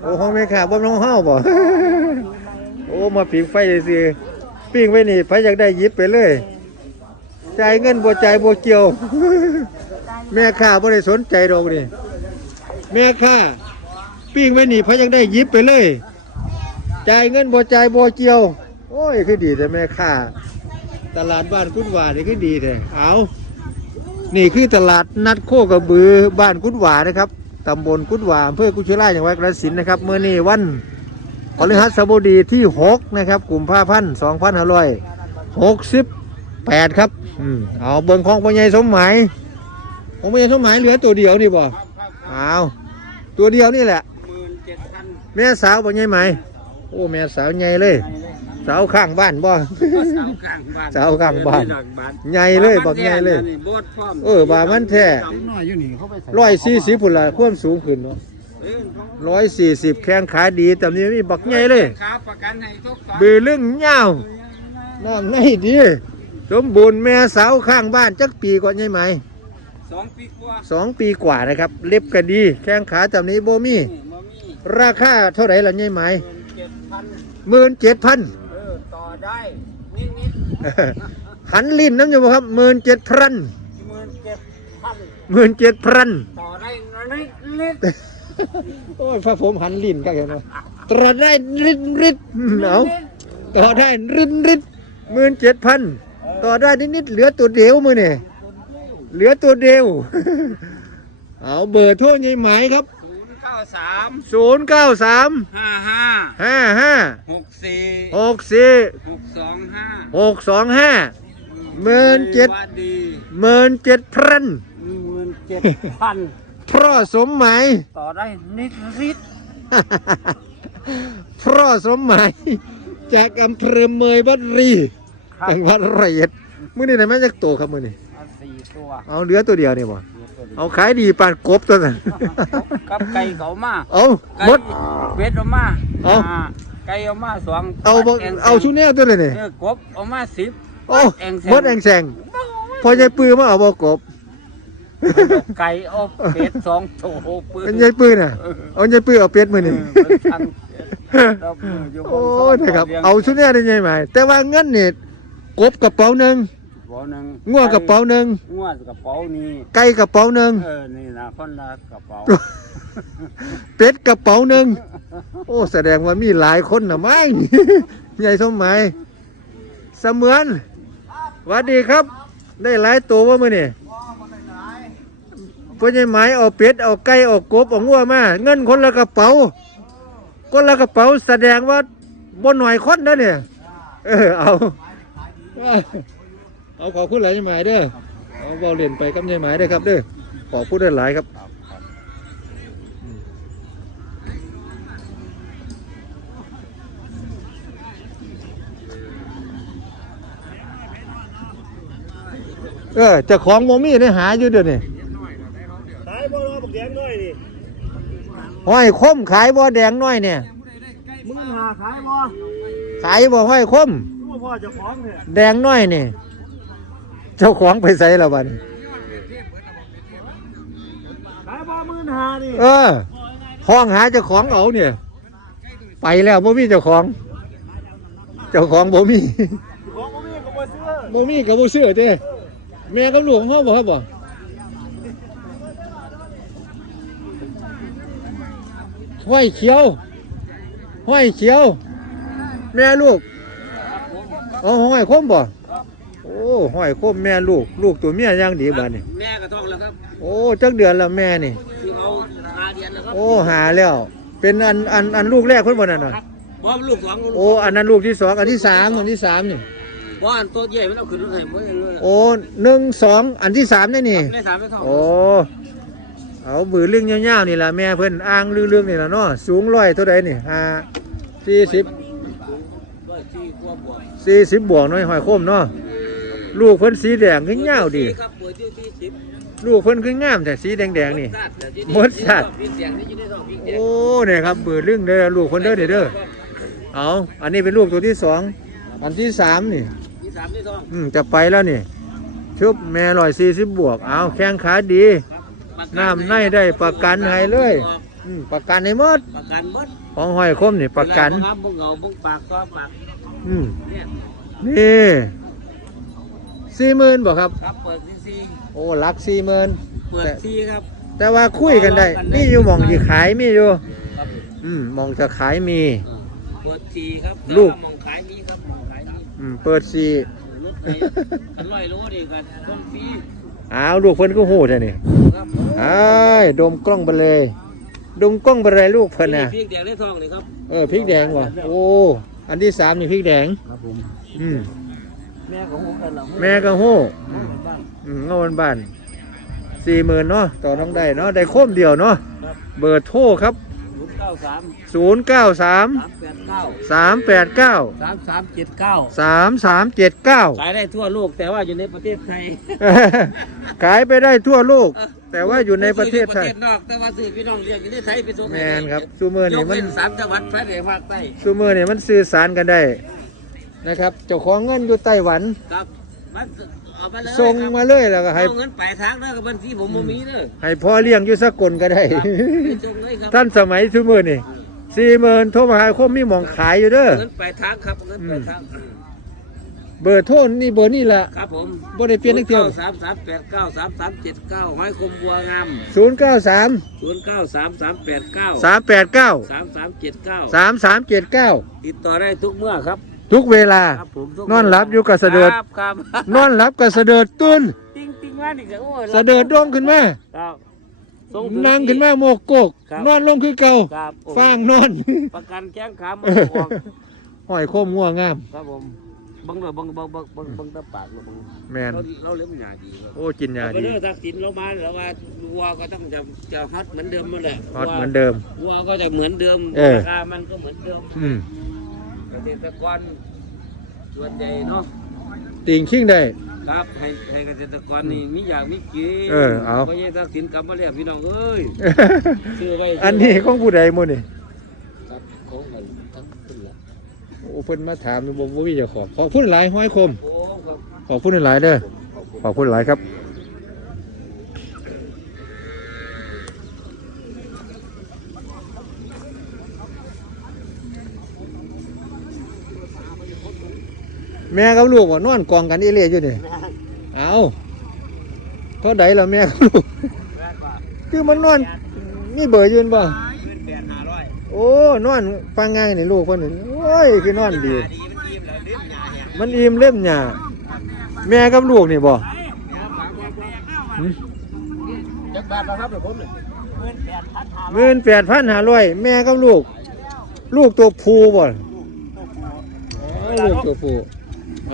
โอ้ยเฮ้ยเชิบหันเบิ่งกล้องแน่นี่เอ้ยเป็นแต่แซ่บครับเดี๋ยวนี้ป้าโตปิ้งอะไรปิ้งยังบาทเดี๋ยวนี้ปิ้งของแม่ค้าโอ้ห้าบ่น้องเฮาบ่โอ้มาปิ้งไฟซื่อๆปิ้งไว้นี่ไผอยากได้หยิบไปเลยจ่ายเงินบ่จ่ายบ่เกี่ยว แม่ค้าบ่ได้สนใจดอกนี่แม่ค้าปิ้งไว้นี่ไผอยากได้ยิบไปเลยจ่ายเงินบ่จ่ายบ่เกี่ยว โอ้ยคือดีแต่แม่ค้าตลาดบ้านกุดหวานนี่คือดีแต่เอานี่คือตลาดนัดโคกระบือบ้านกุดหวานนะครับ ตำบลกุดหวาอำเภอกุชิร่ายจังหวัดกระสินนะครับเมื่อนี้วันพฤหัสบดีที่ 6 นะครับกลุ่มผ้าพันธ์2568ครับอืมเอาเบิ่งของพ่อใหญ่สมหมายของพ่อใหญ่สมหมายเหลือตัวเดียวนี่บ่เอาตัวเดียวนี่แหละหมื่นเจ็ดพันแม่สาวบ่ใหญ่ไหมโอ้แม่สาวใหญ่เลย สาวข้างบ้านบ่สาวกลางบ้านสาวกลางบ้านเออดอกบาน ใหญ่เลยบักใหญ่เลย โบดพร้อมเออบามันแท้น้อยอยู่นี่เขาไปใส่ร้อยสี่สิบพุ่นละความสูงขึ้นเนาะเออเขาร้อยสี่สิบแข้งขาดีแต่นี้มีบักใหญ่เลยขาประกันให้ทุกสองบือเรื่องเงาวน้ำในดี สมบูรณ์แม่สาวข้างบ้านจักปีก่อนใช่ไหมสองปีกว่าสองปีกว่านะครับ เล็บก็ดี แข้งขาแต่นี้โบมีนี่บ่มีราคาเท่าไหร่ล่ะใช่ไหมเจ็ดพันหมื่นเจ็ดพันเออต่อ ได้นิดนิดหันลิ้นน้ำอยู่บ่ครับหมื่นเจ็ดพันหมื่นเจ็ดพันหมื่นเจ็ดพันต่อได้นิดนิดโอ้ยพระผมหันลิ้นกันเห็นไหมตรอได้ริดริดเอาต่อได้ริดริดหมื่นเจ็ดพันต่อได้นิดนิดๆเหลือตัวเดียวมือเนี่ยเหลือตัวเดียวเอาเบอร์โทรยี่หมายครับศูนย์ เก้าสามศูนย์เก้าสามห้าห้าห้าห้าหกสี่หกสี่หกสองห้าหกสองห้าหมื่นเจ็ดว่าดีหมื่นเจ็ดพันหมื่นเจ็ดพันเพราะสมหมายต่อได้นิดนิดเพราะสมหมายจากอำเภอเมยบัดรีครับจังหวัดร้อยเอ็ดมื้อนี้ไหนแม่จักโตครับมื้อนี้เอาสี่ตัวเอาเหลือตัวเดียวนี่บ่ เอาขายดีปานกบตัวนั้นกับไก่เขามาเอาไก่หมดเวทเอามาเอาอ่ไก่เอามาสองเอาบ่แงเอาชุดแนวตัวเลยนี่เออกบเอามาสิบโอ้แองแซงหมดแองแซงพอใหญ่ปืนมาเอาบ่กบไก่เอาเป็ดสองโถปืนเป็นใหญ่ปืนน่ะเอาใหญ่ปืนเอาเป็ดมื้อเอนี้อมันทำเราปืนอยู่บนโอ้โต๊ะนะครับลี้ยงเอาชุดแนวได้ใหญ่ไหมแต่ว่าเงินนี่กบกระเป๋าหนึง บ่หนึ่งงัวกระเป๋าหนึงงัวกระเป๋านี่ไก่กระเป๋าหนึงเออนี่นะคนละกระเป๋าเป็ดกระเป๋าหนึงโอ้แสดงว่ามีหลายคนน่ะมั้งใหญ่สมหมายเสมือนหวัสดีครับ ได้หลายตัวว่ามื้อนี่พ่อใหญ่หมายเอาเป็ดเอาไก่เอากบเอางัวมาเงินคนละกระเป๋าคนละกระเป๋าแสดงว่าบ่หน่อยคนนะเนี่ยเออเอา เอาขอพูดหลายใหญ่หมายเด้อเอาเบาเล่นไปกับใหญ่หมายเด้อครับเด้อขอพูดได้หลายครับเออเจะของโมมี่ได้หาอยู่เดี๋ยวนี้ขายบ่รอบักแดงด้วยนี่ห้อยคมขายบ่แดงน้อยเนี่ย มึงหาขายบ่ขายบ่ห้อยคมรู้ว่าพ่อเจะของเนี่ย แดงน้อยนี่ เจ้าของไปใส่ละบัดนี้ขายบ่หมื่นหานี่เออห้องหาเจ้าของเอาเนี่ย ไปแล้วบ่มีเจ้าของ เจ้าของบ่มีของบ่มีก็บ่ซื้อบ่มีก็บ่ซื้อเด้แม่กับลูกของเฮาบ่ครับบ่ห้อยเขียวห้อยเขียว แม่ลูกเอาห้อยคมบ่โอ้ ห้อยคมแม่ลูก ลูกตัวเมียอย่างดีบัดนี้แม่ก็ท้องแล้วครับโอ้จักเดือนแล้วแม่นี่คือเอาหาเดือนแล้วครับโอ้หาแล้ว เป็นอันอันอันลูกแรกเพิ่นบ่นั่นน่ะบ่ลูกสองโอ้อันนั้นลูกที่สองอันที่สามอันที่สามนี่บ่อันตัวใหญ่มันเอาขึ้นรถไถบ่เองเลยโอ้หนึ่งสองอันที่สามนี่นี่ได้สามได้ท้องโอ้เอาบือเรื่องยาวๆนี่ล่ะแม่เพิ่นอ้างเรื่องๆนี่ล่ะเนาะสูงร้อยเท่าใดนี่ห้าสี่สิบด้วยที่กลัวบวกสี่สิบบวกหน้อยหอยโคมเนาะ ลูกเพิ่นสีแดงขึ้นเงาวดี ครับเปิดอยู่ที่สิบลูกเพิ่นขึ้นงามแต่สีแดงๆนี่หมดสัตว์มีเสียงที่อยู่ในท้องพี่แดงโอ้เนี่ยครับเบิดเรื่องเด้อลูกคนเด้อเนี่ยเด้อเอาอันนี้เป็นลูกตัวที่สองอันที่สามนี่ ที่สามที่ท้องอืมจะไปแล้วนี่ชุบแม่ลอยสี่สิบบวกเอาแข้งขาดีน้ำในได้ประกันให้เลยอืมประกันให้หมดประกันหมดของหอยคมนี่ประกัน เวลาบ่ครับบ่เหงาบ่ปากก็ปากอืมเนี่ยนี่ สี่หมื่นบอกครับ ครับเปิดที่สี่โอ้ลักสี่หมื่นเปิดที่ครับ แต่ว่าคุยกันได้มีอยู่หมองที่ขายมีอยู่ ครับอืมหมองจะขายมีเออเปิดทีครับลูก แต่ว่ามองขายมีครับมองขายมีอืมเปิดสี่รถไถอร่อยรู้ดีกันต้นฟรีอ้าวลูกเพิ่นก็หูแท้นี่ครับอ้ายดมกล้องไปเลย ดมกล้องไปเลยลูกเพิ่นน่ะพริกแดงในท้องเลยครับ เออพริกแดงว่ะโอ้ อันที่สามนี่พริกแดง ครับผม อืม แม่ของผมกันเหรอแม่ก็หูบ้าง อืมเงาบ้านสี่หมื่นเนาะต่อน้องได้เนาะได้โคมเดียวเนาะครับ เบอร์โทรครับ ศูนย์เก้าสาม0 9 3สามแปดเก้า3 8 9 สามสามเจ็ดเก้า3 3 7 9ขายได้ทั่วโลกแต่ว่าอยู่ในประเทศไทยขายไปได้ทั่วโลก แต่ว่าอยู่ในประเทศไทยประเทศนอกแต่ว่าซื้อพี่น้องเรียกอยู่ในไทยไปส่งแมนครับซูเมอร์ยนี่กมันเว้นสามจังหวัดภายในภาคใต้ซูเมอร์นี่มันสื่อสารกันได้ นะครับ เจ้าของเงินอยู่ไต้หวัน ครับมันเอาไปเลยส่งครับมาเลยแล้วก็ให้เอาเงินปลายทางเด้อกับบัญชีผมบ่มีเด้อให้พ่อเลี้ยงอยู่สกลก็ได้ ครับไปส่งเลยครับท่านสมัยซูเมอร์นี่สี่หมื่นโทรมาหาคมมีหมองขายอยู่เด้อ เงินปลายทางครับเงินปลายทางเบอร์โทรนี่เบอร์นี่แหละครับผมบ่ได้เปลี่ยนนักเที่ยวสามสามแปดเก้าสามสามเจ็ดเก้าห้อยคมบัวงามศูนย์เก้าสามศูนย์เก้าสามสามแปดเก้าสามแปดเก้าสามสามเจ็ดเก้าสามสามเจ็ดเก้าติดต่อได้ทุกเมื่อครับ ทุกเวลา ครับผมทุกนอนหลับอยู่กับเสด็จ ครับครับนอนหลับกับเสด็จตื่นติ้งติ้งมาดิจ้ะโอ้ยเสด็จร้องขึ้นมาครับส่ถึ นั่งขึ้นมาโมกโกก ครับ นอนลงคือเก่าครับโอ้ฟางนอน ประกันแข้งขามันออกหอยโคมงัวงาม ครับผมเบังเลยเบังเบังเบังเบังเบังตาปากเราเบังแมนเราเราเลี้ยงหยาดีครับโอ้กินยาเอาไปดีเลือกทักษิณเรามาแล้วว่าวัวก็ต้องจะจะฮอตเหมือนเดิมมาแหละฮอตเหมือนเดิม วัวก็จะเหมือนเดิมเออ ราคามันก็เหมือนเดิม อืมเก ษตรกรส่วนใหญ่เนาะติงขิงได้ ครับให้ให้เกษตรกรนี่มีอยากมีกินเออเอาพราะยังทักษิณกลับมาแล้วพี่น้องเอ้ยซื้อไว้อันนี้ของผู้ใดมื้อนี่ครับของใครทั้งคนละโอ้เพิ่นมาถามบ่บ่มีเจ้าของขอบคุณหลายหอยโคมโอ้ครับขอบคุณหลายเด้อขอบคุณหลายครับ แม่กับลูกว่านอนกองกันอีเลียอยู่นี่เอาเท่าใดล่ะแม่กับลูกแปดบาทคือมันนอนมีเบอร์ยืนบ่เงินแปดห้าร้อยโอ้นอนฟังงานนี่ลูกเพิ่นนี่โอ้ยคือนอนดีดีมันอิ่มแล้วเลี้ยงหยาเนี่ยมันอิ่มเล่มหยาแม่กับลูกนี่บ่หึจักบาทนะครับเดี๋ยวผมเนี่ยเงินแปดพันห้าร้อยหมื่นแปดพันห้าร้อยแม่กับลูก ลูกตัวผู้บ่อ๋อลูกตัวผู้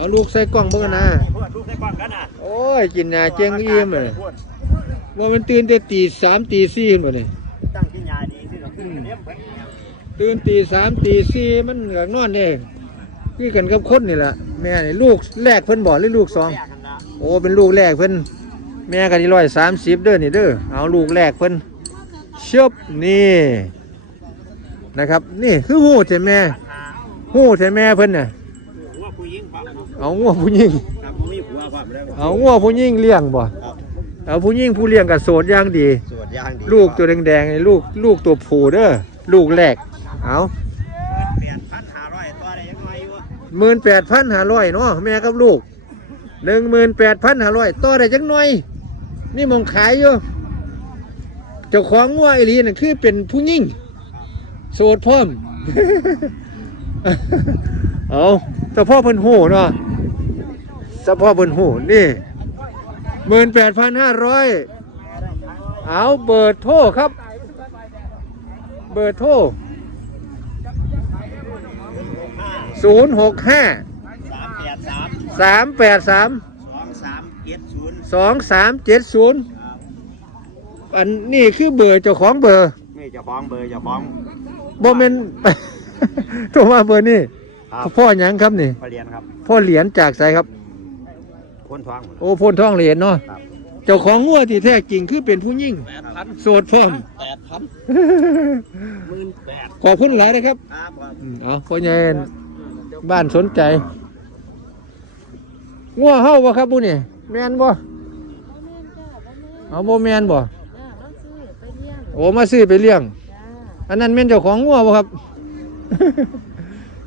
เอาลูกใส่กล่องเบิ่งกันนะพวกลูกใส่กว้างกันนะโอ้ยกินยาเจียงอิ่มเลยว่ามันตื่นแต่ตีสามตีสี่บ่นี่ตั้งที่ยาดีที่เราขึ้นกันเลี้ยงเพิ่นตื่นตีสามตีสี่มันก็นอนเด้คือกันกับคนนี่แหละแม่นี่ลูกแรกเพิ่นบ่หรือลูกสองแยกกันนะโอ้เป็นลูกแรกเพิ่นแม่กันที่ร้อยสามสิบเด้อนี่เด้อเอาลูกแรกเพิ่นชบนี่นะครับ นี่คือหูใช่แม่หูใช่แม่เพิ่นน่ะ เอางัวผู้หญิงครับผมมีผัวความแล้วเอางัวผู้หญิงเลี้ยงบ่เอาผู้หญิงผู้เลี้ยงกับโสดอย่างดี สวดย่างดีลูกตัวแดงๆนี่ลูกลูกตัวผู้เด้อลูกแรกเอาเปลี่ยนพันห้าร้อยตัวได้ยังไงวะหมื่นแปดพันห้าร้อยเนาะแม่กับลูกหนึ่งหมื่นแปดพันห้าร้อยต่อได้จักหน่อยนี่มองขายอยู่เจ้าของงัวอีหลีน่ะคือเป็นผู้หญิงโสดพร้อม เอาเฉพาะเพิ่นหูเนาะ เฉพาะเพิ่นหูนี่หมื่นแปดพันห้าร้อยเอาเบอร์โทรครับ เบอร์โทรศูนย์หกห้าสามแปดสามสามแปดสามสองสามเจ็ดศูนย์สองสามเจ็ดศูนย์อันนี้คือเบอร์เจ้าของเบอร์นี่จะบ้องเบอร์จะบ้องบ่แม่นโทรมาเบอร์นี่ครับพ่อหยังครับนี่ไปเรียนครับพ่อเหรียญจากไสครับ คนท้องโอ้พ่นท้องเหรียญเนาะครับเจ้าของงัวที่แท้จริงคือเป็นผู้หญิงแปดพันโสดพร้อม แปดพันหมื่นแปดขอบคุณหลายนะครับครับครับอืมเอาพ่อใหญ่บ้านสนใจงัวเฮาบ่ครับผู้นี่แม่นบ่เอาบ่แมนบ่โอ้มาซื้อไปเลี้ยงอันนั้นแม่นเจ้าของงัวบ่ครับ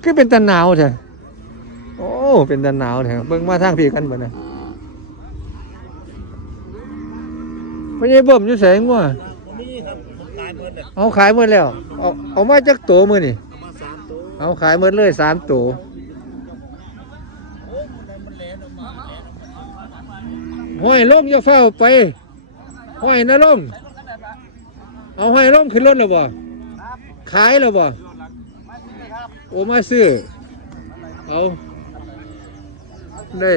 คือเป็นตะหนาวแท้โอ้ เป็นตะหนาวแท้เบิ่งมาทางพี่กันบ่นะ พ่อใหญ่เบิ่มอยู่ไสงัวนี่ครับตายหมดเลยเอาขายหมดแล้ว เอาเอามาจักโตมื้อนี่ เอามาสามตัวเอาขายหมดเลยสามตัวห้อยล่มอย่าเฝ้าไปห้อยนะล่มเอาห้อยล่มขึ้นรถแล้วบ่ขายแล้วบ่โอ้มาซื้อเอาได้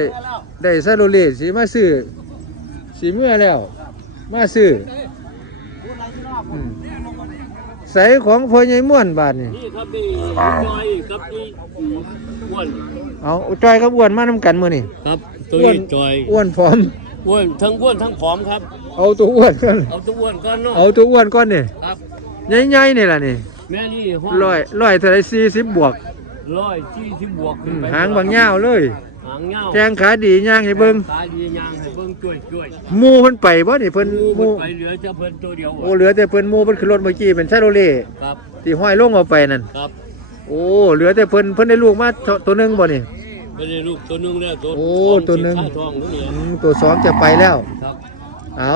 ได้ซาโลเลสีมาซื้อสีเมื่อแล้ว มาซื้ออืมใส่ของพ่อใหญ่ม่วนบาทนี่นี่ครับนี่จอยครับนี่อ้วนเอาจอยกับอ้วนมานำกันมื้อนี่ครับตัวอ้วนนี้จอยอ้วนพร้อม อ้วนทั้งอ้วนทั้งผอมครับ เอาตัวอ้วนก่อนเอาตัวอ้วนก่อนเนาะเอาตัวอ้วนก่อนนี่ครับ ใหญ่ๆนี่ล่ะนี่แม่นี่ห้ร้อยร้อยเท่าไหรสี่สิบบวกร้อยจี้ที่บวกอืขึ้นมไปหางบางยาวเลยหางเงาแข้งขาดีย่างให้เบิ่งตาดียางให้เบิ่งช่วยช่วยหมู่เพิ่นไปบ่นี่เพิ่นงูหมันมู่ไปเหลือจะเพิ่นตัวเดียวโอ้เหลือแต่เพิ่นหมู่เพิ่นขึ้นรถเมื่อกี้เป็นชาโรเล่ครับที่ห้อยลงเอาไปนั่นครับโอ้เหลือแต่เพิ่นเพิ่นได้ลูกมาตัวหนึงบ่นี่ไม่ได้ลูกตัวหนึงแล้วตัวโอ้ท้งตัวหนึ่งสิบห้าท้องนี่เนี่ยอืมตัวสองจะไปแล้วครับเอา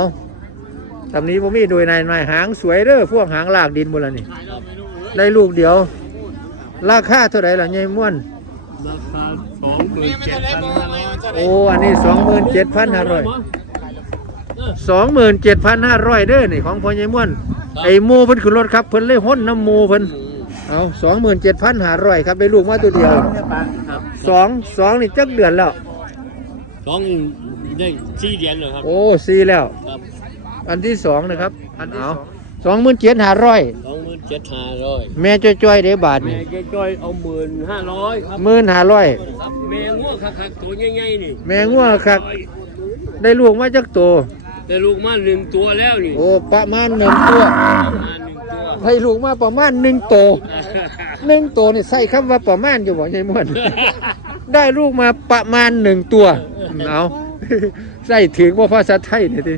ทำนี้บ่มีโดยนายนายหางสวยเด้อพวกหางลากดินหมดแล้วนี่ได้ลูกเดียว ราคาเท่าไหร่ล่ะยายม่วนราคา สองหมื่นเจ็ดพันห้าร้อยโอ้อันนี้สองหมื่นเจ็ดพันห้าร้อยสองหมื่นเจ็ดพันห้าร้อยเด้อนี่ของพ่อใหญ่ม่วนไอ้หมูเพิ่นขึ้นรถครับเพิ่นเลยห้นน้ำหมูเพิ่นเอาสองหมื่นเจ็ดพันห้าร้อยครับได้ลูกมาตัวเดียวครับสองสองนี่จักเดือนแล้วสองได้สี่เหรียญเลยครับโอ้สี่แล้วครับอันที่สองนะครับอันเอาสองหมื่นเจ็ดห้าร้อยสองห มื่นเจ็ดห้าร้อยแม่จ้อยๆเด้บาทแม่นี่แกจ้อยเอาหมื่นห้าร้อยครับหมื่นห้าร้อยครับแม่ง่วงคักๆตัวใหญ่ๆนี่แม่งัวครับ ได้ลูกมาจักตัวแต่ลูกมาหนึ่งตัวแล้วนี่โอ้ประมาณหนึ่งตัวมาหนึ่งตัวให้ลูกมาประมาณหนึ่งตัวหนึ่งตัวนี่ใส่คำว่าประมาณอยู่บ่ยายม่วน ได้ลูกมาประมาณหนึ่งตัว เอา ใส่ถึงว่าภาษาไทยนี่ที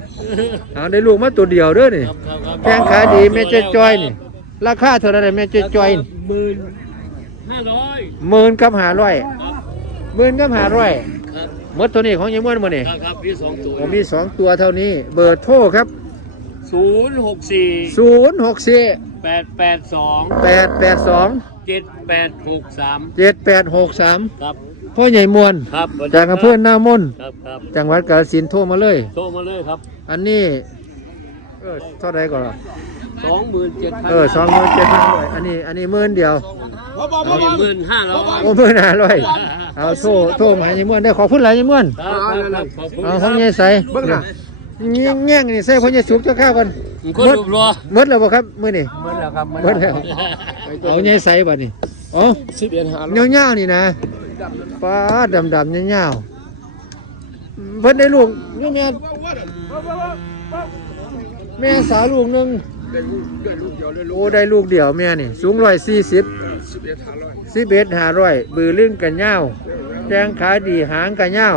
เอาได้ลูกมาตัวเดียวเด้อนี่ ครับครับครับแข้งขาดีแม่เจ๊จอยนี่ ราคาเท่าไหรแม่เจ๊จอยนี่หมื่นห้าร้อยหมื่นกับหาร้อยหมื่นกับหาร้อยครับหมดตัวนี้ของยายม่วนบ่นี่ครับครับมีสองตัวผมมีสองตัวเท่านี้ เบอร์โทรครับศูนย์หกสี่ศูนย์หกสี่แปดแปดสองแปดแปดสองเจ็ดแปดหกสามเจ็ดแปดหกสามครับพ่อใหญ่มวลครับสวัสดีจากอำเภอหน้ามนครับครับจังหวัดกาฬสินธุ์โทรมาเลย โทรมาเลยครับ อันนี้เออเท่าไรก่อนล่ะ สองหมื่นเจ็ดพันเออสองหมื่นเจ็ดพันร้อยอันนี้อันนี้หมื่นเดียวหมื่นห้าร้อยโอ้หมื่นห้าร้อยเอาโทรโทรมาให้ยายม่วนได้ขอบคุณหลายยายม่วนครับครับขอบคุณเอาของยายใสเบิ่งน่ะแง่งแง่งนี่ใส่ของยายสุกเจ้าข้าวกันคนรูปรอหมดแล้วบ่ครับมื้อนี้หมดแล้วครับหมดแล้วเอายายใสบัดนี้อ๋อสิบเอ็ดห้าร้อยเงาๆนี่นะป้าดำๆเงาๆเพิ่นได้ลูกอยู่แม่แม่สาวลูกหนึง โอ้ได้ลูกเดียวแม่นี่ สูงร้อยสี่สิบสิบเอ็ดห้าร้อยบือลึงกันเงาแจงขาดีหางกันเงา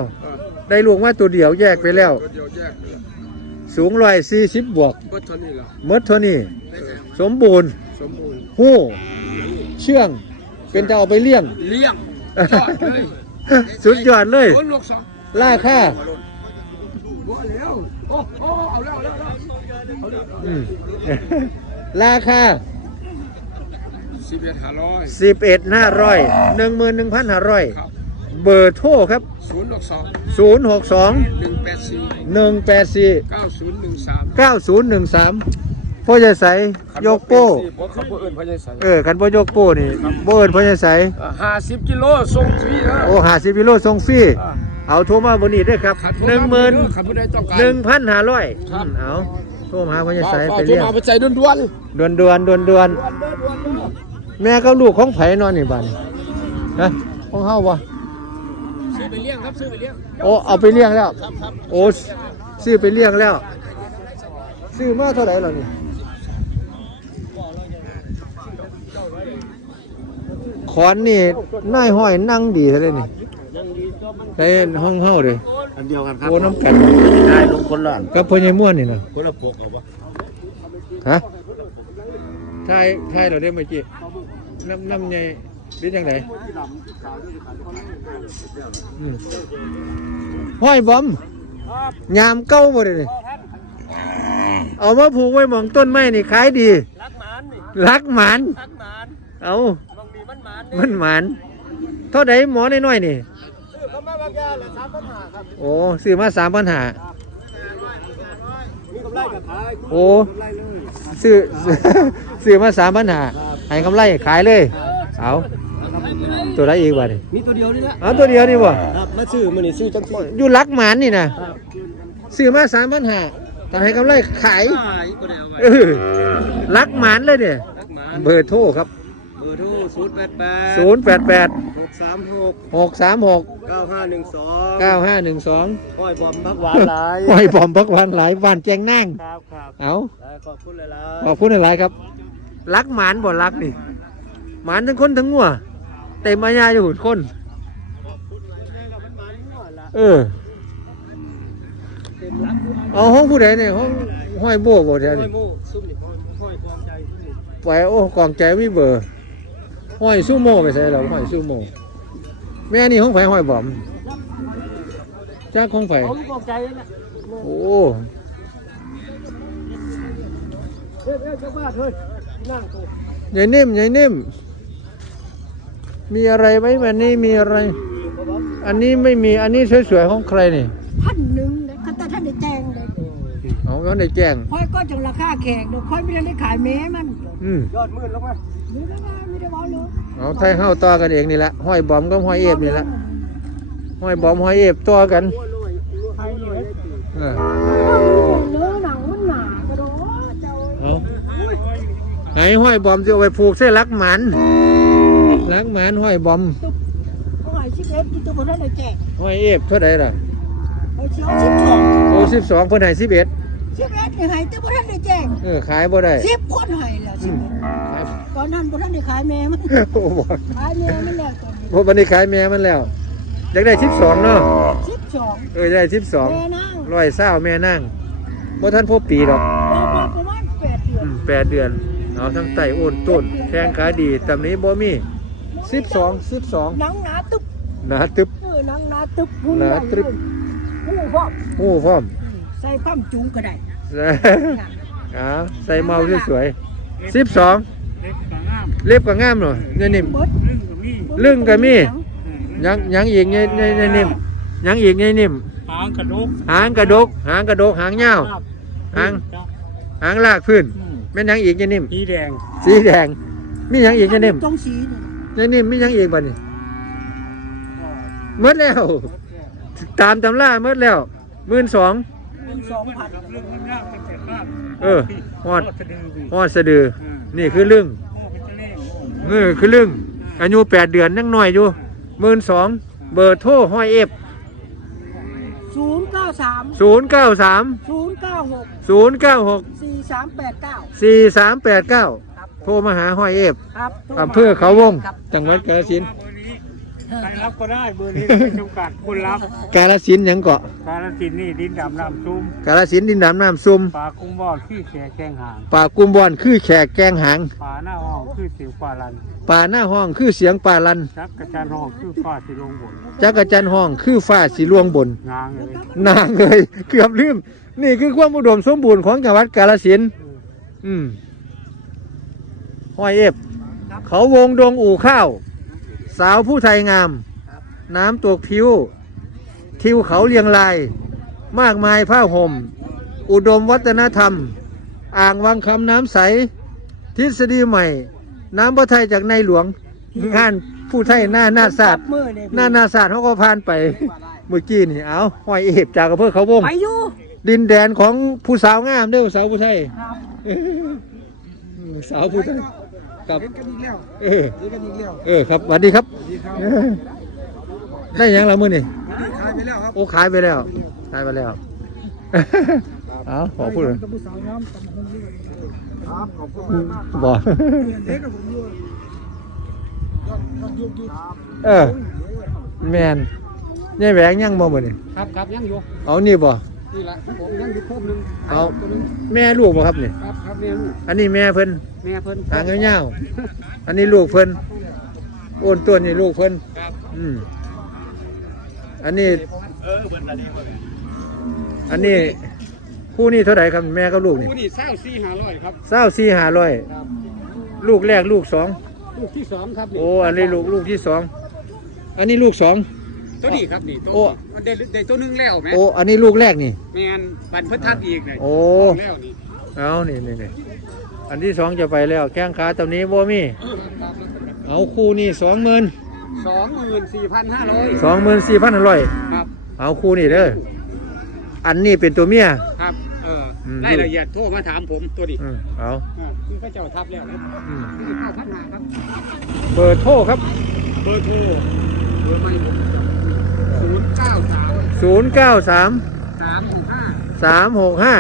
ได้ลูกมาตัวเดียวแยกไปแล้วสูงร้อยสี่สิบบวกก็เท่านี้แหละหมดเท่านี้สมบูรณ์สมบูรณ์หู้เชื่อง เป็นจะเอาไปเลี้ยง เลี้ยงยอดเลยสุดยอดเลยคนลูกสองราคาบัวแล้วโอ้โอ้เอาแล้วเอาแล้วเอาแล้ว อืม ราคาสิบเอ็ดห้าร้อยสิบเอ็ดห้าร้อยหนึ่งหมื่นหนึ่งพันห้าร้อยครับเบอร์โทรครับศูนย์ลูกสองศูนย์หกสองหนึ่งแปดสี่หนึ่งแปดสี่เก้าศูนย์หนึ่งสามเก้าศูนย์หนึ่งสามพ่อใหญ่ใสยกโป้เพราะเขาเอิญพญาไสเออกันพ่อยกโป้นี่โบเอินพ่อใหญ่ใสห้าสิบกิโลส่งฟรีนะโอ้หาสิบกิโลส่งฟรีเอาโทรมาบนนี้ด้วยครับขัดหนึ่งหมื่นขัดผู้ใดต้องการหนึ่งพันห้าร้อยครับเอา โทรมาหาพ่อใหญ่ใสเปล่าไปๆโทรเรียกมาไปใจด่วนด่วนด่วนด่วนด่วนด่วนแม่กับลูกของไผนอนนี่บ้านนี่ฮะของเฮาบ่ซื้อไปเลี้ยงครับซื้อไปเลี้ยงโอ้เอาไปเลี้ยงแล้วครับครับโอ้ซื้อไปเลี้ยงแล้ว ซื้อมาเท่าไหร่แล้วนี่ขอนนี่นายห้อยนั่งดีเท่าเลยนี่ ในห้องเฮาเลยอันเดียวกันครับโอ้น้ำกันได้ลงคนละกับพ่อใหญ่ม่วนนี่นะคนละปกเอาวะฮะทายทายเราได้เมื่อกี้น้ำน้ำใหญ่เป็นยังไงอืมห้อยบอมยามเก้าบ่ได้นี่เอามาผูกไว้หมองต้นไม้นี่ขายดี รักหมานนี่รักหมานรักหมานเอาบางทีมันหมานมันหมานเท่าใดหมอน้อยๆนี่ ซื้อเขามาบางยาละสามปัญหาครับโอ้ซื้อมาสามปัญหามีกำไรกับขายโอ้ซื้อซื้อมาสามปัญหาให้กำไรขายเลย เอาตัวไรอีกวะนี่มีตัวเดียวนี่ละเอาตัวเดียวนี่บ่ครับมาซื้อมันนี่ซื้อจังสิอยู่รักหมานนี่นะซื้อมาสามปัญหาแต่ให้กำไรขายขายก็ได้เอาไว้เออรักหมานเลยเนี่ยรักหมานเบอร์โทรครับ เบอร์โทรศูนย์แปดแปด0 8 8หกสามหก6 3 6เก้าห้าหนึ่งสอง9 5 1 2ห้อยบอมพักหวานหลายห้อยปอมพักหวานหลายบ้านแจงนั่งครับครับเอาได้ขอบคุณหลายขอบคุณอะไรครับ รักหมานบ่รักนี่หมานทั้งคนทั้งงัวเต็มมายาอยู่หุ่นคนเออๆเต็มรักเอาห้องผู้ใดเนี่ยห้องห้อยโบ้บ่เดี๋ยวห้อยนี้หมูซุ่มนี่ห้อยห้อยความใจซุ่มนี่ไปโอ้กองใจวิเบอร์ ห้อยซูโม่ไปใส่เราห้อยซูโม่แม่นี่ห้องไฟห้อยบอมจ้าของไฟผมความใจนั่นแหละโอ้เฮ้ยเฮ้ยเจ้าบ้านเฮ้ยนั่งตัวยายนิ่มยายนิ่ม มีอะไรไหมวันนี้มีอะไร อันนี้ไม่มีอันนี้สวยๆของใครนี่พันหนึ่งเลยคันแต่ท่านได้แจ้งเลยเอาก็ได้แจ้งค่อยก็จังราคาแขกเดี๋ยวค่อยไม่ได้ขายแม้มันอืมยอดมื่นลงมาไม่ได้ว่าไม่ได้ว่า เลยเอาไทยเข้าต่อกันเองนี่แหละห้อยบอมกับห้อยเอฟนี่แหละห้อยบอมห้อยเอฟต่อกันไทยเลยเออเนื้อหนังมันหนากระโดดเจ้าเอาไหนห้อยบอมจะเอาไปผูกเส้นรักหมันรักหมันห้อยบอมเขาขายชิปเอ็ดที่ตัวบนนั้นได้แจกห้อยเอฟเท่าไหร่ล่ะเขาเชียวชิปสองโอ้สิบสองเพิ่นให้สิบเอ็ด ชิปเอ็ดนี่ให้ตัวบนนั้นได้แจกเออขายบ่ได้สิบคนให้แล้วชิปเอ็ดขายตอนนั้นบนนั้นได้ขายแม่มันโอ้บ่ขายแม่มันแล้วตอนนี้เพราะวันนี้ขายแม่มันแล้วอยากได้สิบสองเนาะชิปสองเออได้สิบสองแม่นั่งร้อยเศร้าแม่นั่งบ่ท่านพบปีดอกเราประมาณแปดเดือนอืมแปดเดือนเอาทั้งไตโอนต้นแข้งขาดีตำนี้บ่มีสิบสองสิบสองหนังหนาตึ๊บหนาตึบเออหนังหนาตึ๊บหุ่นหนาตึ๊บหูพ่อมหูพร้อมใส่ความจุงก็ได้ อ่าใส่เมาสวยๆสิบสองเล็กกว่างามเล็บก็งามเนาะเนี่ยนิ่มเบิดลึ่งก็มีลึ่งก็มียังยังอีกเนี่ยเนี่ยเนี่ยนิ่มยังอีกเนี่ยนิ่มหางกระดูกหางกระดกหางกระดกหางยาวหางหางลากพื้นแม่นยังอีกเนี่ยนิ่มสีแดงสีแดงมียังอีกเนี่ยนิ่มตรงสีเนี่ยเนี่ยนิ่มมียังอีกบ่นี่หมดแล้วตามตำล่าหมดแล้วหมื่นสองเป็น สองพันเรื่องมันยากมันเจ็บมากเออฮอด สะดือดิฮอดสะดือ นี่คือลึงโอ้เป็นจะเล่งโอ้เออคือลึงอายุแปดเดือนยังน้อยอยู่หมื่นสองเบอร์โทรห้อยเอฟศูนย์เก้าสามศูนย์เก้าสามศูนย์เก้าหกศูนย์เก้าหกสี่สามแปดเก้าสี่สามแปดเก้าครับโทรมาหาห้อยเอฟครับอำเภอเขาวงครับจังหวัดกาฬสินธุ์เบอร์นี้ ใครรับก็ได้เบอร์นี้เราไม่จำกัดคนรับ กาฬสินธุ์หยังเกาะ กาลสินธุ์นี่ดินดำน้ำซุ่มกาฬสินธุ์ดินน้ำน้ำซุมปลากุ้งบอดขี้แขกแกงหางป่ากุมบอนคือแขกแกงหางปลาหน้าห้องคือสิวปลาลันป่าหน้าห้องคือเสียงป่าลันจักกระจานห้องคือฟ้าสิลงบนจักรจันทร์ห้องคือฟ้าสีลวงบนงางเลยนางเลย เกือบลืม นี่คือความอุดมสมบูรณ์ของจังหวัดกาฬสินธุ์อืมห้อยเอฟเขาวงดงอู่ข้าว สาวผู้ไทยงาม น้ำตกผิว ทิวเขาเรียงราย มากมายผ้าห่ม อุดมวัฒนธรรม อ่างวังคำน้ำใส ทฤษฎีใหม่ น้ำพระไทยจากในหลวงงานผู้ไทยหน้าหน้าศาสตร์มือเนี่ยหน้าหน้าศาสตร์เขาก็ผ่านไปเมื่อกี้นี่เอาห้อยเอฟจากอำเภอเขาวงไปอยู่ดินแดนของผู้สาวงามเด้อสาวผู้ไทยครับสาวผู้ไทย ครับเห็นกันอีกแล้วเอ้เห็นกันอีกแล้วเออครับสวัสดีครับสวัสดีครับเอ้ยได้หยังแล้วมื้อนี่ขายไปแล้วครับโอ้ขายไปแล้วขายไปแล้วเอาขอพูดเลยตะบุสาวน้ำตำบักหุ่งนี่ครับขอบคุณมากบอกเด็กกับผมอยู่ยอดยอดยุกยุกเออแมนนี่แหวงยังบ่มื้อนี่ครับครับยังอยู่เอานี่บ่ นี่แหละผมยังอยู่ครบหนึงเอา ตัวหนึงแม่ลูกบ่ครับนี่ครับครับแม่ลูกอันนี้แม่เพิ่นแม่เพิ่นหางยาวๆอันนี้ลูกเพิ่นโอนตัวนี่ลูกเพิ่นครับอืมอันนี้อันนี้คู่นี้เท่าไหร่ครับแม่กับลูกนี่ผู้นี่เศร้าสี่ห้าร้อยครับเศร้าสี่ห้าร้อยครับลูกแรกลูกสองลูกที่สองครับนี่โอ้อันนี้ลูกลูกที่สองอันนี้ลูกสอง ตัวนี้ครับนี่ตัวโอ้ มันได้ได้ตัวหนึงแล้วไหมโอ้ อันนี้ลูกแรกนี่ แมนบันเพิ่นทัดอีกเลยโอ้ แล้วนี่เอานี่นี่นี่อันที่สองจะไปแล้ว แข้งขาตัวนี้บ่มี เอาคู่นี่สองหมื่นสองหมื่นสี่พันห้าร้อยสองหมื่นสี่พันห้าร้อยครับเอาคู่นี่เด้อ อันนี้เป็นตัวเมีย ครับเอออม รายละเอียดโทรมาถามผมตัวนี้อืมเอาอ่าคือเขาเจ้าทับแล้วนะอืมนี่เข้าพัฒนาครับ เบอร์โทรครับเบอร์โทรเบอร์ไม่ผม ศูนย์เก้าสามศูนย์เก้าสามสามหกห้าสามหกห้า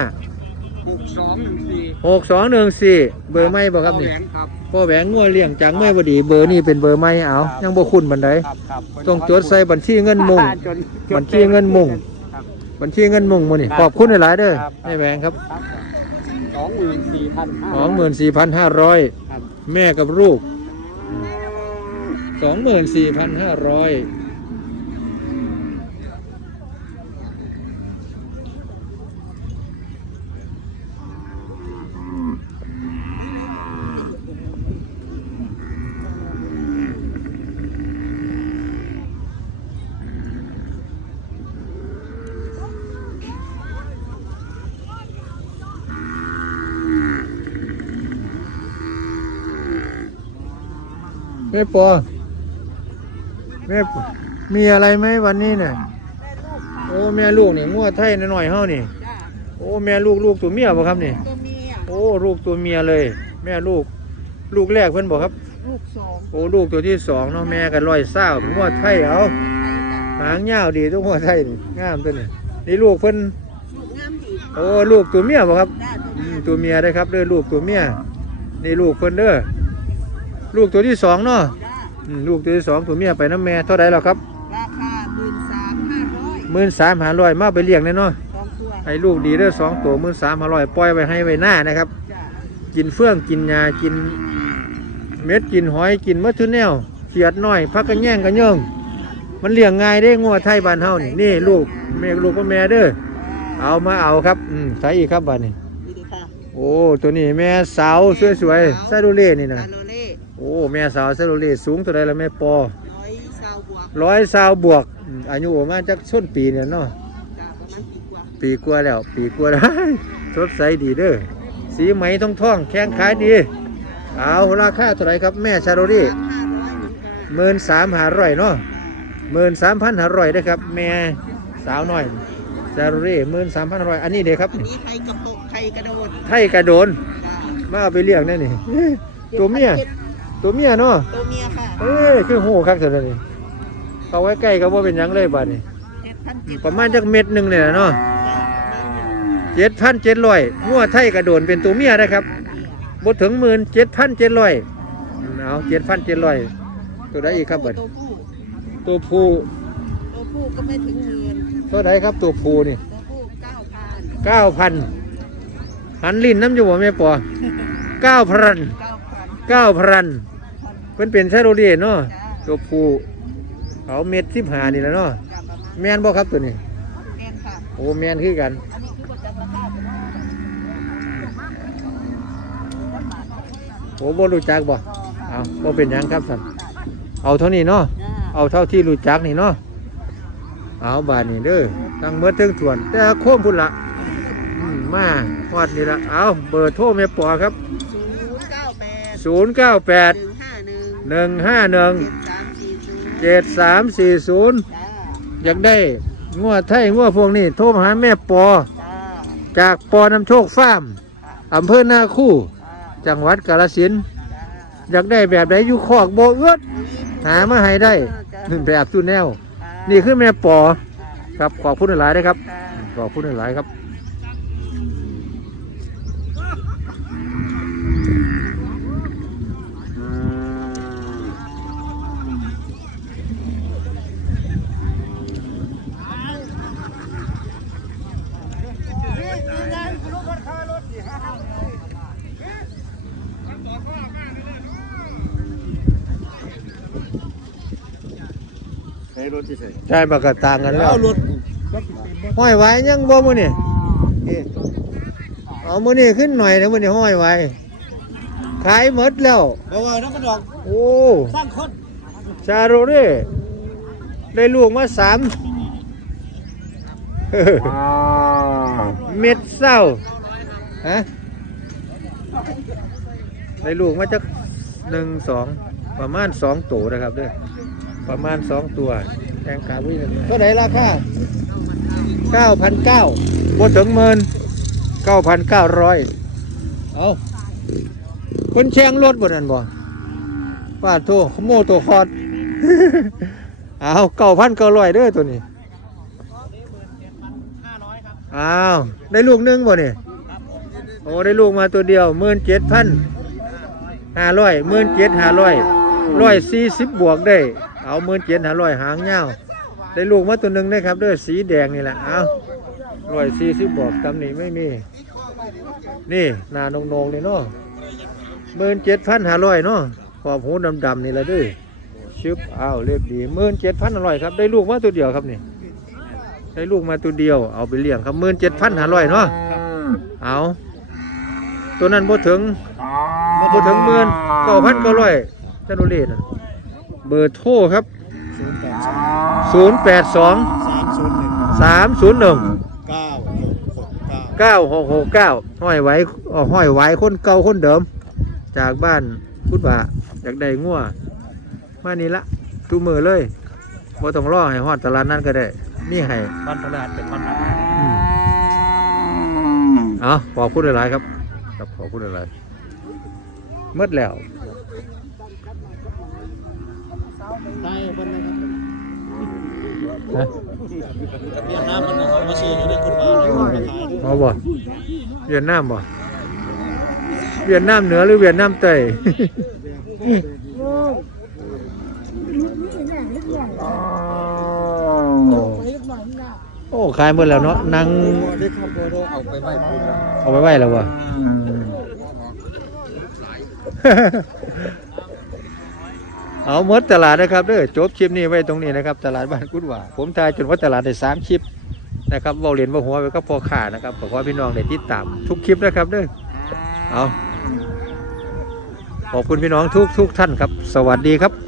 หกสองหนึ่งสี่หกสองหนึ่งสี่เบอร์ไม่บ่ครับนี่แหวนครับ พ่อแหวงงัวเลี้ยงจังไม่บดีเบอร์นี่เป็นเบอร์ไม่เอายังบ่คุ้นบันไดครับครับต้องจดใส่บัญชีเงินมุง จนบัญชีเงินมุงครับ บัญชีเงินมุงมื้อนี่ขอบคุณหลายๆเด้อครับ แม่แหวงครับสองหมื่นสี่พันห้าสองหมื่นสี่พันห้าร้อยครับแม่กับลูกสองหมื่นสี่พันห้าร้อยแม่ปอแม่ปอมีอะไรไหมวันนี้เนี่ยโอ้แม่ลูกนี่งัวไทยหน่อยๆเฮานี่จ้าโอ้แม่ลูกลูกตัวเมียบ่ครับนี่ตัวเมียโอ้ลูกตัวเมียเลย แม่ลูกลูกแรกเพิ่นบอกครับ ลูกสองโอ้ลูกตัวที่สองเนาะแม่กันร้อยเศร้าเป็นงัวไทยเอาหางยาวดีตัวงัวไทยนี่งามตัวนี้นี่ลูกเพิ่นลูกงามดีโอ้ลูกตัวเมียบ่ครับจ้าตัวอืเมีมยตัวเมียได้ครับเด้อลูกตัวเมียนี่ลูกเพิ่นเด้อ ลูกตัวที่สองเนาะจ้าอืมลูกตัวที่สองตัวเมียไปน้ำแม่เท่าไรแล้วครับราคาหมื่นสามห้าร้อยหมื่นสามหาร้อยมาไปเลี้ยงเลยเนาะสองตัวให้ลูกดีเด้อสองตัวหมื่นสามหาร้อยปล่อยไว้ให้ไว้หน้านะครับ จ้ากินเฟื่องกินยากินเม็ดกินหอยกินมะทุนแนวเขียดน้อยพักกันแย่งกันเยิงมันเลี้ยงง่ายได้งัวไทยบ้านเฮานี่นี่ลูกแม่ลูกพ่อแม่เด้อเอามาเอาครับอืมใส่อีกครับบ้านนี้ ดีดีค่ะโอ้ตัวนี้แม่สาวสวยๆซาดูเล่นี่นะคาโลเล่ โอ้แม่สาวซาดูเล่สูงตัวใดละแม่ปอร้อยสาวบวกร้อยสาวบวกอืมอายุประมาณจักส้นปีเนี่ยเนาะจ้าประมาณกี่กว่าปีกว่าแล้ว ปีกว่าแล้วสดใสดีเด้อสีไหมทองทองๆแข้งขายดีเอาราคาเท่าไหรครับแม่ชาโรลี่สามห้าร้อยหนึ่งค่ะหมื่นสามหาร้อยเนาะหมื่นสามพันหาร้อยได้อครับ แม่สาวน้อยชาโรลี่หมื่นสามพันร้อยอันนี้เด้ครับอันนี้ไข่กระโปงไข่กระโดดไทยกระโดนจ้ามาเอาไปเลี้ยงแน่นี่ตัวเมีย ตัวเมียเนาะตัวเมียค่ะเอ้ยคือหูคักเสุดเลยนี่เขาไว้ใกล้ก็บ่เป็นหยังเลยบัดนี้เจ็ดพันเจ็ดประมาณจักเม็ดหนึ่งเนี่ยเนาะเจ็ดพันเจ็ดร้อยงัวไทยกระโดนเป็นตัวเมียนะครับบดถึงหมื่นเจ็ดพันเจ็ดร้อยเอาเจ็ดพันเจ็ดร้อยตัวใดอีกครับบัดตัวผู้ตัวผู้ตัวผู้ก็ไม่ถึงหมื่นตัวใดครับตัวผู้นี่ตัวผู้เก้าพันเก้าพันหันลิ้นน้ำอยู่บ่แม่ปอเก้าพันเก้าพัน เก้าพันเพิ่นเป็นชาโรเดีเนาะจ้าตัวผู้เอาเม็ดสิบหานี่แหล้วเนาะจ้าประมาณแมนบ่ครับตัวนี้ แมนค่ะ โอ้แมนคือกัน อันนี้คือบทจัดราคาเป็นว่าโอ้บ่รู้จักบ่ เอาบ่เป็นหยังครับท่านเอาเท่านี้เนาะ จ้าเอาเท่าที่รู้จักนี่เนาะ เอาบาทนี่เด้อตั้งเมื่อถึงส่วน แต่โค้มพุ่นละอืมมาฮอดนี่ละ เอาเบอร์โทรแม่ปอครับ ศู ศูนย์เก้าแปดหนึ่งห้าหนึ่งเจ็ดสามสี่ศูนย์7340จ้าอยากได้งวดไทยงวดพวกนี้โทรมาหาแม่ปอ จ้าจากปอนำโชคฟาร์มอำเภอนาคู่ จ้าจังหวัดกาฬสินธุ์จ้าอยากได้แบบไหนอยู่คอกโบเอื้อดหามาให้ได้แบบสุดแนว นี่คือแม่ปอครับขอบคุณหลายๆนะครับขอบคุณหลายๆครับ รถที่ใส่ใช่ปากกต่างกันแล้วเอารถห้อยไว้ยังบ่มื้อนี่นี่เอามื้อนี้ขึ้นหน่อยนะมื้อนี้ห้อยไว้ขายหมดแล้วเพราะว่าน้ำมันดอกโอ้สร้างคนชาโรเร่ได้ลูกมาสามเม็ดเศร้าฮะได้ลูกมาจากหนึ่งสองประมาณสองตัวนะครับเด้อ ประมาณสองตัวแตงกาวิ่งเท่าไหร่ราคาเก้าพันเก้าบนถึงหมื่นเก้าพันเก้าร้อยเอาคนแช่งรถบนนั้นบ่ป้าโทขโมยตัวคอดเอาเก้าพันเก้าร้อยเด้อตัวนี้อ้าว ได้ลูกหนึงบ่เนี่ยโอ้ได้ลูกมาตัวเดียวหมื่นเจ็ดพันห้าร้อยหมื่นเจ็ดห้าร้อยร้อยสี่สิบบวกได้ เอาหมื่นเจ็ดหาร้อยหางเงาวได้ลูกมาตัวหนึ่งได้ครับด้อสีแดงนี่แหละเอาร้อยสี่สิบบวกตำหนิไม่มี นี่นานงงๆนี่เนาะหมื่นเจ็ดพันหาร้อยเนาะขอบหูดำๆนี่แหละด้วยชึบอ้าเรียบดีหมื่นเจ็ดพันอร่อยครับได้ลูกมาตัวเดียวครับนี่ได้ลูกมาตัวเดียวเอาไปเลี้ยงครับหมื่นเจ็ดพันอร่อยเนาะเอาตัวนั้นบ่ถึงบ่ถึงหมื่นเก้าพันเก้าร้อยจันุเรศนั่น เบอร์โทรครับศูนย์แปดสองศูนย์แปดสองสามศูนย์หนึ่งสามศูนย์หนึ่งเก้าหกหกเก้าเก้าหกหกเก้าห้อยไว้เอาห้อยไว้คนเก่าคนเดิม จากบ้านพุทธบาอยากได้งัวมานี่ละตูมือเลยบ่ต้องรอให้ฮอดตลาดนั้นก็ได้นี่ให้บ้านตลาดเป็นบ้านอืมเอาขอบคุณหลายๆครับ ครับขอบคุณหลายๆหมดแล้ว ได้คนนะครับนเวียดนามมันเขามาซื้ออยู่ในคนมาเลยคนมาขายด้วยเอาบ่เวียดนามบ่เวียดนามเหนือหรือเวียดนามใต้โอ้ขายหมดแล้วเนาะนั่งเอาไปไว้พูดแล้วเอาไปไว้แล้ววะ เอาหมดตลาดนะครับเด้อจบคลิปนี้ไว้ตรงนี้นะครับ ตลาดบ้านกุดหว่า ผมทายจนว่าตลาดได้สามคลิปนะครับเบาเหรียญบ่หัวไปก็พอขานะครับขอให้พี่น้องได้ติดตามทุกคลิปนะครับเด้อเอาขอบคุณพี่น้องทุกทุกท่านครับ สวัสดีครับ